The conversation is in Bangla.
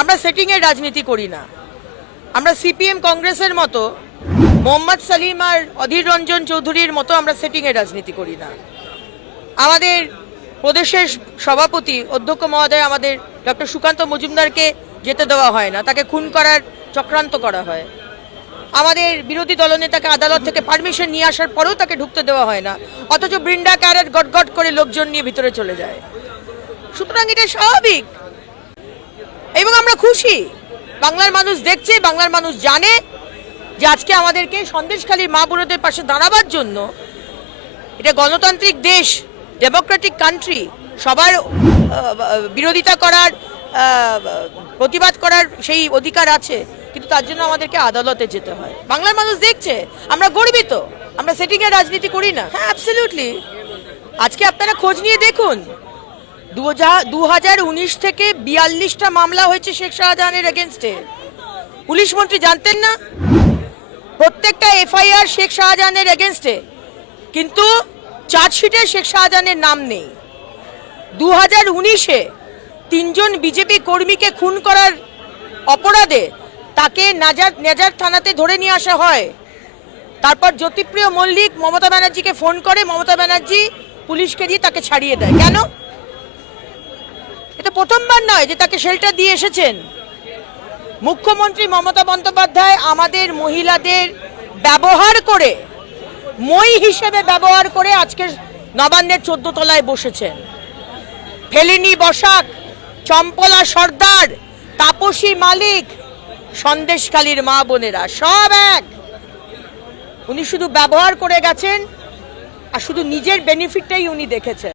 আমরা সেটিংয়ের রাজনীতি করি না। আমরা সিপিএম কংগ্রেসের মতো, মোহাম্মদ সালিম আর অধীর রঞ্জন চৌধুরীর মতো আমরা সেটিংয়ের রাজনীতি করি না। আমাদের প্রদেশের সভাপতি অধ্যক্ষ মহোদয়, আমাদের ডক্টর সুকান্ত মজুমদারকে যেতে দেওয়া হয় না, তাকে খুন করার চক্রান্ত করা হয়। আমাদের বিরোধী দলনেতাকে আদালত থেকে পারমিশন নিয়ে আসার পরেও তাকে ঢুকতে দেওয়া হয় না, অথচ বৃন্দা ক্যারেট গটগট করে লোকজন নিয়ে ভিতরে চলে যায়। সুতরাং এটা স্বাভাবিক। এবং আমরা খুশি। বাংলার মানুষ দেখছে, বাংলার মানুষ জানে যে আজকে আমাদেরকে সন্দেশখালীর মা বোনদের পাশে দাঁড়াবার জন্য এটা গণতান্ত্রিক দেশ, ডেমোক্রেটিক কান্ট্রি, সবার বিরোধিতা করার প্রতিবাদ করার সেই অধিকার আছে। কিন্তু তার জন্য আমাদেরকে আদালতে যেতে হয়। বাংলার মানুষ দেখছে, আমরা গর্বিত। আমরা সেটিংয়ের রাজনীতি করি না। হ্যাঁ অ্যাবসলিউটলি আজকে আপনারা খোঁজ নিয়ে দেখুন। দু হাজার উনিশ থেকে বিয়াল্লিশটা মামলা হয়েছে শেখ শাহজাহানের এগেনস্টে পুলিশ মন্ত্রী জানতেন না? প্রত্যেকটা এফআইআর শেখ শাহজাহানের এগেনস্টে কিন্তু চার্জশিটে শেখ শাহজাহানের নাম নেই। দু হাজার উনিশে তিনজন বিজেপি কর্মীকে খুন করার অপরাধে তাকে নাজার নেজার থানাতে ধরে নিয়ে আসা হয়। তারপর জ্যোতিপ্রিয় মল্লিক মমতা ব্যানার্জিকে ফোন করে, মমতা ব্যানার্জি পুলিশকে দিয়ে তাকে ছাড়িয়ে দেয়। কেন? প্রথমবার নয় যে তাকে শেল্টার দিয়ে এসেছেন। মুখ্যমন্ত্রী মমতা বন্দ্যোপাধ্যায় আমাদের মহিলাদের ব্যবহার করে, মই হিসেবে ব্যবহার করে আজকে নবান্নের চোদ্দ তলায় বসেছেন। ফেলিনি বসাক, চম্পলা সর্দার, তাপসী মালিক, সন্দেশখালীর মা বোনেরা, সব এক। উনি শুধু ব্যবহার করে গেছেন আর শুধু নিজের বেনিফিটটাই উনি দেখেছেন।